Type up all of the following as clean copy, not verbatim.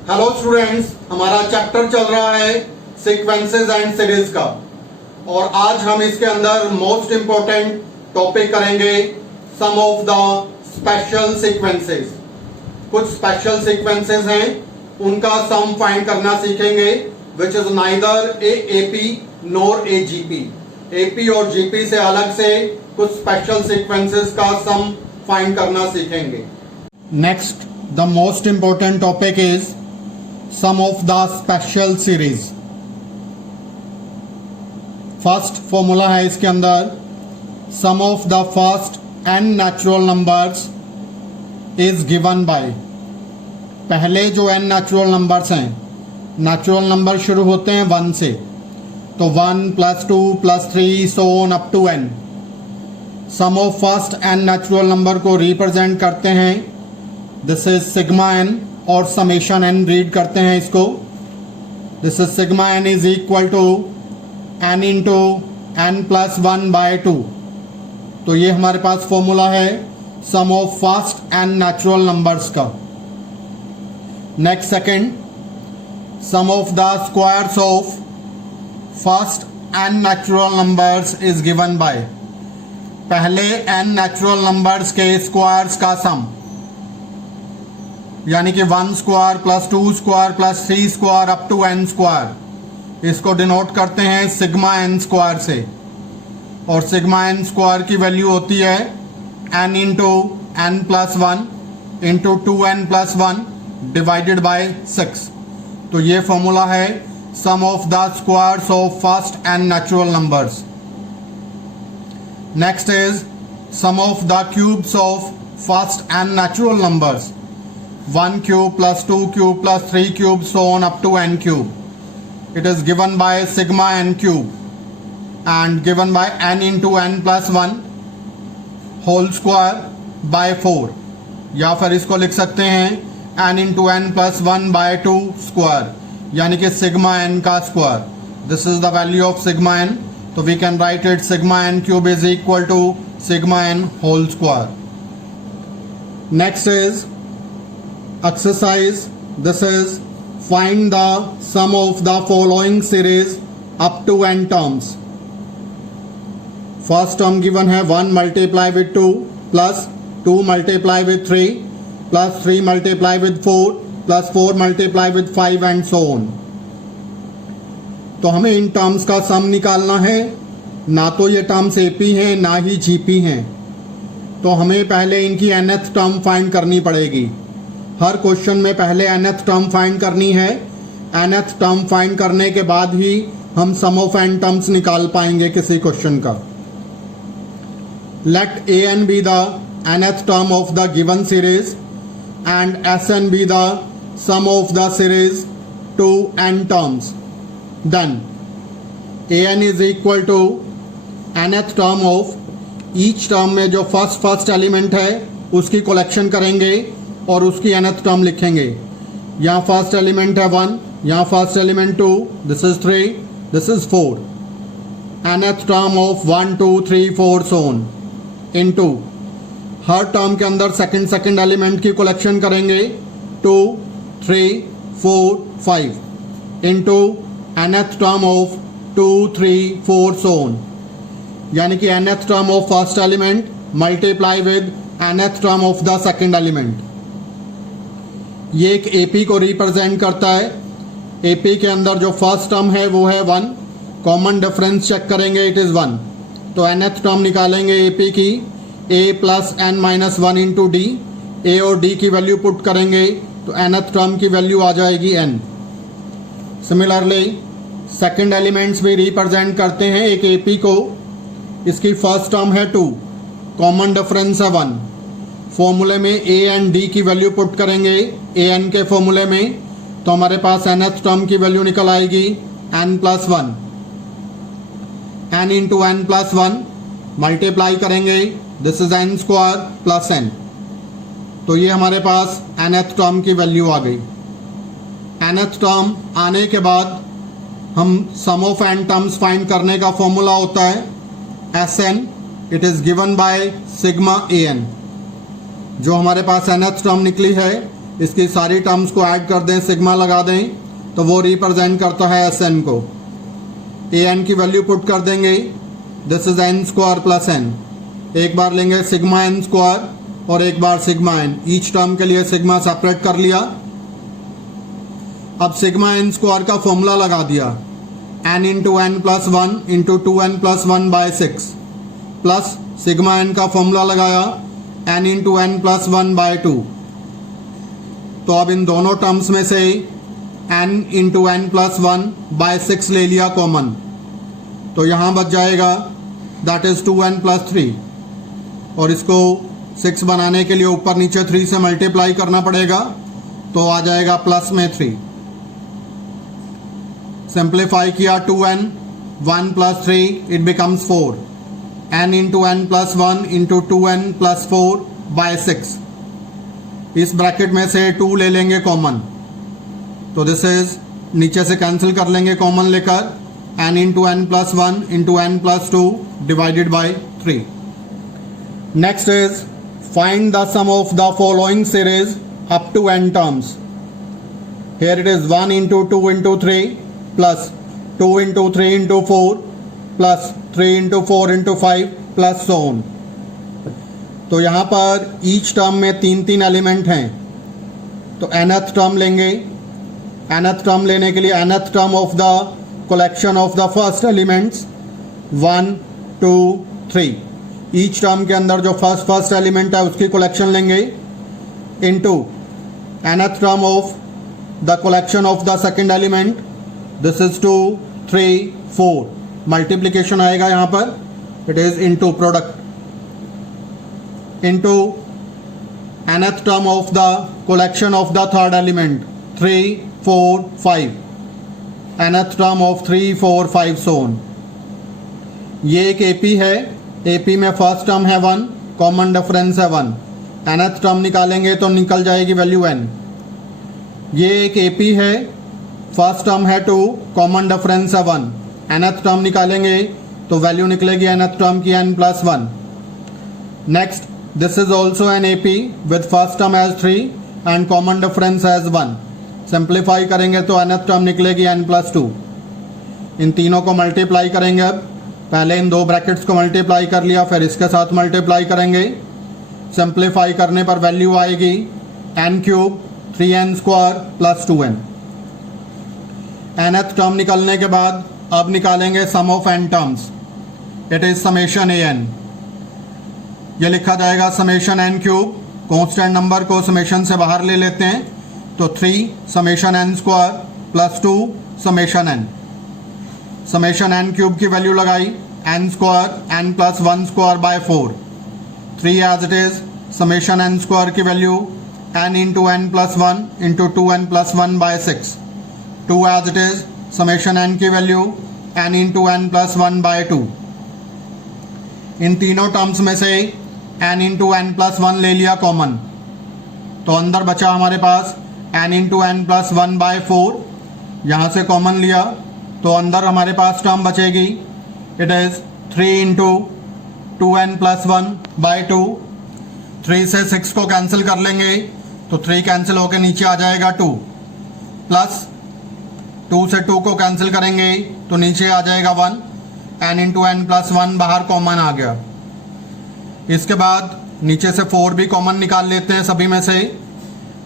Hello students, हमारा chapter चल रहा है सीक्वेंसेस एंड सीरीज का और आज हम इसके अंदर मोस्ट इंपॉर्टेंट टॉपिक करेंगे सम ऑफ द स्पेशल सीक्वेंसेस। कुछ स्पेशल सीक्वेंसेस हैं, उनका सम फाइंड करना सीखेंगे which is neither AP nor AGP. AP और जीपी से अलग से कुछ स्पेशल सीक्वेंसेस का सम फाइंड करना सीखेंगे। Next the most important topic is sum of the special series. First formula है इसके अंदर sum of the first n natural numbers is given by. पहले जो n नेचुरल नंबर्स हैं, नेचुरल नंबर शुरू होते हैं 1 से, तो 1 + 2 + 3 so on up to n। Sum of first n natural number को रिप्रेजेंट करते हैं, दिस इज सिग्मा n और समेशन n रीड करते हैं इसको। This is sigma n is equal to n into n + 1/2। तो ये हमारे पास फॉर्मूला है sum of first n natural numbers का। Next second, sum of the squares of first n natural numbers is given by. पहले n natural numbers के squares का sum, यानी कि 1 square + 2 square + 3 square up to n square, इसको denote करते हैं sigma n square से। और सिग्मा n स्क्वायर की वैल्यू होती है n into n + 1 into 2n + 1 divided by 6। तो ये फॉर्मूला है sum of the squares of first n natural numbers. Next is sum of the cubes of first n natural numbers. 1 cube + 2 cube + 3 cube so on up to n cube. It is given by sigma n cube and given by n into n + 1 whole square by 4, या फिर इसको लिख सकते हैं n into n + 1/2 square, यानी कि sigma n का square. This is the value of sigma n, तो we can write it sigma n cube is equal to sigma n whole square. Next is exercise. This is find the sum of the following series up to n terms. First term given है 1 multiply with 2 plus 2 multiply with 3 plus 3 multiply with 4 plus 4 multiply with 5 and so on. तो हमें in terms का सम निकालना है। ना तो ये terms AP हैं ना ही जीपी हैं, तो हमें पहले इनकी nth टर्म फाइंड करनी पड़ेगी। हर क्वेश्चन में पहले nth टर्म फाइंड करनी है। nth टर्म फाइंड करने के बाद ही हम सम ऑफ n टर्म्स निकाल पाएंगे किसी क्वेश्चन का। Let an be the nth term of the given series and sn be the sum of the series to n terms. Then an is equal to nth term of each term में जो first element है उसकी collection करेंगे और उसकी nth term लिखेंगे। यहाँ first element है 1, यहाँ first element 2, this is 3, this is 4। nth term of 1 2 3 4 so on into her term के अंदर सेकंड एलिमेंट की कलेक्शन करेंगे 2 3 4 5 into nth term of 2 3 4 so on, यानी कि nth term of first element multiply with nth term of the second element. ये एक AP को represent करता है। एपी के अंदर जो फर्स्ट टर्म है वो है 1, कॉमन डिफरेंस चेक करेंगे, इट इज़ 1। तो nth टर्म निकालेंगे एपी की, a + n - 1 इंटू डी। ए और डी की वैल्यू पुट करेंगे तो nth टर्म की वैल्यू आ जाएगी n। सिमिलरली सेकंड एलिमेंट्स भी रिप्रेजेंट करते हैं एक एपी को। इसकी फर्स्ट टर्म है 2, कॉमन डिफरेंस है 1। फॉर्मूले में a एंड d की वैल्यू पुट करेंगे a n के फॉर्मूले में, तो हमारे पास nth टर्म की वैल्यू निकल आएगी n + 1। n into n + 1 multiply करेंगे, this is n square plus n। तो ये हमारे पास nth टर्म की वैल्यू आ गई। nth टर्म आने के बाद हम sum of n terms find करने का फॉर्मूला होता है Sn, it is given by sigma an। जो हमारे पास nth टर्म निकली है इसकी सारी टर्म्स को ऐड कर दें, सिग्मा लगा दें, तो वो रिप्रेजेंट करता है एस एन को। ए एन की वैल्यू पुट कर देंगे, this is n square plus n. एक बार लेंगे सिग्मा एन स्क्वायर और एक बार सिग्मा एन, ईच टर्म के लिए सिग्मा सेपरेट कर लिया। अब सिग्मा एन स्क्वायर का फॉर्मूला लगा दिया, n into n plus one into two n plus one by six, plus sigma n का फॉर्मूला लगाया n into n plus one by two. तो अब इन दोनों टर्म्स में से n into n plus one by six ले लिया कॉमन, तो यहां बच जाएगा that is two n plus three, और इसको 6 बनाने के लिए ऊपर नीचे 3 से मल्टीप्लाई करना पड़ेगा, तो आ जाएगा प्लस में 3। सिंप्लीफाई किया 2n, 1 plus 3 it becomes 4, n into n plus one into two n plus 4 by 6। इस ब्रैकेट में से 2 ले लेंगे कॉमन, तो दिस इज नीचे से कैंसिल कर लेंगे कॉमन लेकर, n into n plus one into n plus two divided by 3। Next is find the sum of the following series up to n terms. Here it is 1 into 2 into 3 plus 2 into 3 into 4 plus 3 into 4 into 5 plus so on. तो यहाँ पर each term में 3 element हैं, तो nth term लेंगे। nth term लेने के लिए nth term of the collection of the first elements 1 2 3, each term के अंदर जो फर्स्ट एलिमेंट है उसकी कलेक्शन लेंगे, into nth term of the collection of the second element, this is 2 3 4, multiplication आएगा यहाँ पर, it is into product, into nth term of the collection of the third element 3 4 5, nth term of 3 4 5 so on। ये एक AP है, AP में first term है 1, common difference है 1, nth term निकालेंगे तो निकल जाएगी वैल्यू n। ये एक एपी है, फर्स्ट टर्म है 2, कॉमन डिफरेंस है 1, nth टर्म निकालेंगे तो वैल्यू निकलेगी nth टर्म की n plus 1। Next this is also an AP with first term as 3 and common difference as 1। Simplify करेंगे तो nth टर्म निकलेगी n प्लस 2। इन तीनों को मल्टीप्लाई करेंगे, अब पहले इन दो ब्रैकेट्स को मल्टीप्लाई कर लिया, फिर इसके साथ मल्टीप्लाई करेंगे। सिंप्लीफाई करने पर वैल्यू आएगी n cube 3n square plus 2n। nth term निकलने के बाद अब निकालेंगे sum of n terms, it is summation an। ये लिखा जाएगा summation n cube, constant number को समेशन से बाहर ले लेते हैं, तो 3 summation n square plus 2 summation n। Summation n cube की वैल्यू लगाई n square n plus 1 square by 4, 3 as it is summation n square की value n into n plus 1 into 2n plus 1 by 6, 2 as it is summation n की value n into n plus 1 by 2। इन तीनों terms में से n into n plus 1 ले लिया common, तो अंदर बचा हमारे पास n into n plus 1 by 4, यहाँ से कॉमन लिया तो अंदर हमारे पास टर्म बचेगी, it is 3 into 2n plus 1 by 2। 3 से 6 को कैंसिल कर लेंगे तो 3 कैंसिल होकर नीचे आ जाएगा 2, प्लस 2 से 2 को कैंसिल करेंगे तो नीचे आ जाएगा 1, n इंटू एन प्लस 1 बाहर कॉमन आ गया। इसके बाद नीचे से 4 भी कॉमन निकाल लेते हैं सभी में से,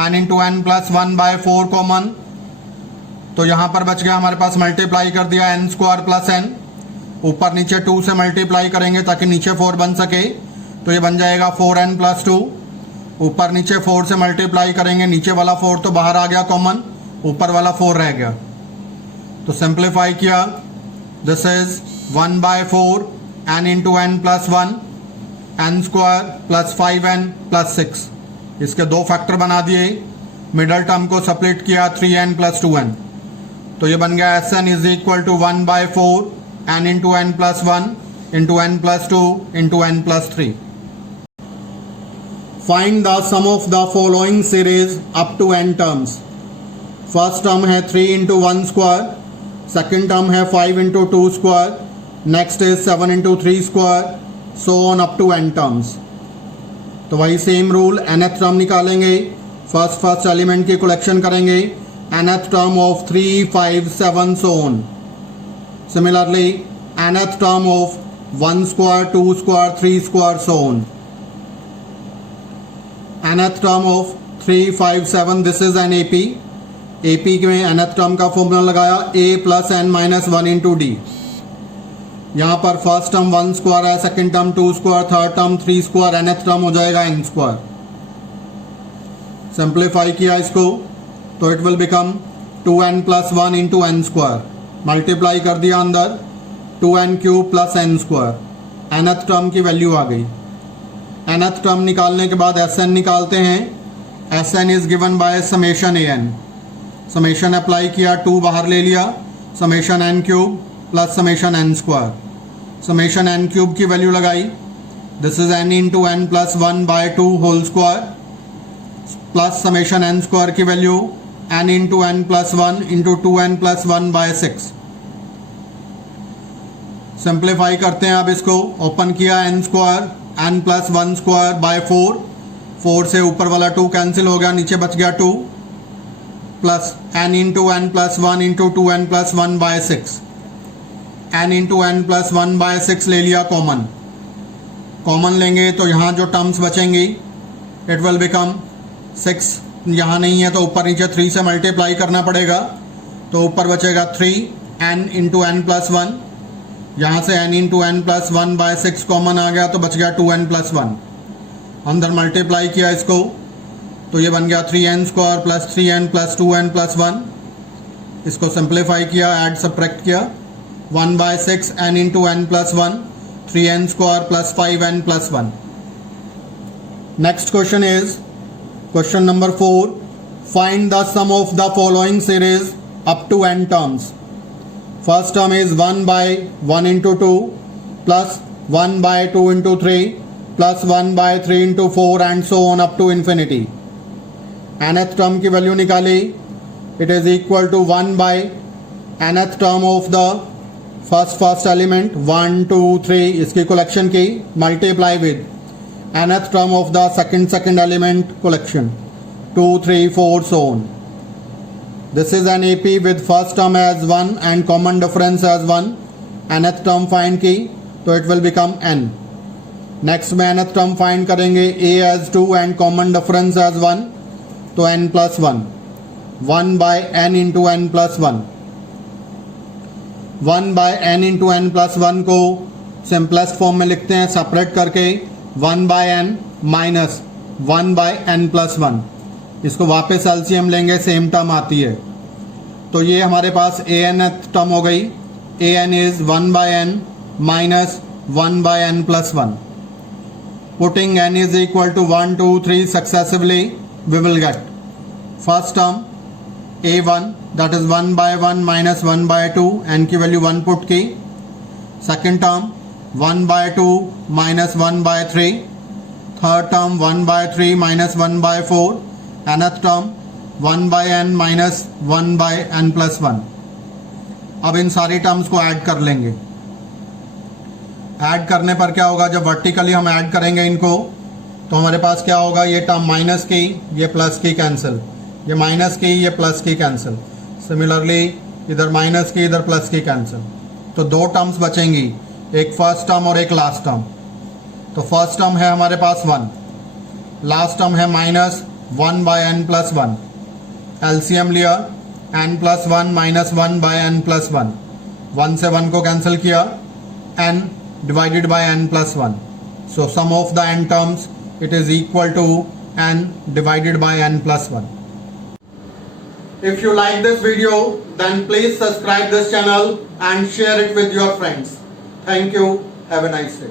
n into n plus 1 by 4 common, तो यहाँ पर बच गया हमारे पास, मल्टीप्लाई कर दिया n स्क्वायर प्लस n, ऊपर नीचे 2 से मल्टीप्लाई करेंगे ताकि नीचे 4 बन सके, तो ये बन जाएगा 4n प्लस 2, ऊपर नीचे 4 से मल्टीप्लाई करेंगे, नीचे वाला 4 तो बाहर आ गया कॉमन, ऊपर वाला 4 रह गया, तो सिंप्लीफाई किया, this is 1 by 4 n into n plus 1 n square plus 5n plus 6, इसके 2 फैक्टर बना दिए, मिडल टर्म को स्प्लिट किया 3n प्लस 2n, तो ये बन गया Sn is equal to 1 by 4 n into n plus 1 into n plus 2 into n plus 3। Find the sum of the following series up to n terms. First term है 3 into 1 square, second term है 5 into 2 square, next is 7 into 3 square, so on up to n terms. तो वही same rule, nth term निकालेंगे first element की collection करेंगे, nth term of 3, 5, 7 so on. Similarly, nth term of 1 square, 2 square, 3 square so on. nth term of 3, 5, 7 this is an AP. AP में nth term का formula लगाया a plus n minus 1 into d. यहाँ पर first term 1 square है, second term 2 square, third term 3 square, nth term हो जाएगा n square. Simplify किया इसको तो it will become 2n plus 1 into n square. Multiply कर दिया अंदर 2n cube plus n square. nth term की वैल्यू आ गई. nth टर्म निकालने के बाद Sn निकालते हैं. Sn is given by summation an. Summation apply किया, 2 बाहर ले लिया, summation n cube plus summation n square. Summation n cube की वैल्यू लगाई, this is n into n plus 1 by 2 whole square plus summation n square की value n into n plus 1 into 2n plus 1 by 6. Simplify करते हैं अब इसको. Open किया n square n plus 1 square by 4. 4 से ऊपर वाला 2 कैंसिल हो गया, नीचे बच गया 2 plus n into n plus 1 into 2n plus 1 by 6. n into n plus 1 by 6 ले लिया कॉमन. कॉमन लेंगे तो यहाँ जो टर्म्स बचेंगी इट विल बिकम 6. यहाँ नहीं है तो ऊपर नीचे 3 से मल्टीप्लाई करना पड़ेगा, तो ऊपर बचेगा 3 n इंटू n प्लस 1. यहाँ से n into n plus 1 by 6 common आ गया तो बच गया 2n प्लस 1. अंदर मल्टीप्लाई किया इसको तो ये बन गया 3n square plus 3n plus 2n plus 1. इसको सिंप्लीफाई किया, ऐड सब्ट्रैक्ट किया, 1 by 6 n into n plus 1, 3n square plus 5n plus 1. Next question is question number 4. Find the sum of the following series up to n terms. First term is 1 by 1 into 2 plus 1 by 2 into 3 plus 1 by 3 into 4 and so on up to infinity. nth term की value निकाली, it is equal to 1 by nth term of the first element 1 2 3 इसकी collection की, multiply with nth term of the second element collection 2 3 4 so on. This is an AP with first term as 1 and common difference as 1. nth term find की तो it will become n. Next में nth term find करेंगे a as 2 and common difference as 1, तो n plus 1. 1 bye n into n plus 1. 1 bye n into n plus 1 को simplest form में लिखते हैं separate करके 1 bye n minus 1 bye n plus 1. इसको वापस एलसीएम लेंगे, सेम टर्म आती है, तो ये हमारे पास an टर्म हो गई. an is 1 bye n minus 1 bye n plus 1. Putting n is equal to 1 2 3 successively we will get first term a1 that is 1 by 1 minus 1 by 2, n की value 1 put की. Second term 1 by 2 minus 1 by 3. Third term 1 by 3 minus 1 by 4. nth term 1 by n minus 1 by n plus 1. अब इन सारी terms को add कर लेंगे. Add करने पर क्या होगा, जब वर्टिकली हम ऐड करेंगे इनको तो हमारे पास क्या होगा, ये टर्म माइनस की, ये प्लस की कैंसिल, ये माइनस की, ये प्लस की कैंसिल. सिमिलरली इधर माइनस की, इधर प्लस की कैंसिल. तो 2 टर्म्स बचेंगी, एक फर्स्ट टर्म और एक लास्ट टर्म. तो फर्स्ट टर्म है हमारे पास 1, लास्ट टर्म है minus 1 bye n plus 1. LCM लिया, n plus 1 minus 1 bye n plus 1. 1 से 1 को कैंसिल किया, n divided by n plus 1. So sum of the n terms it is equal to n divided by n plus 1. If you like this video, then please subscribe this channel and share it with your friends. Thank you. Have a nice day.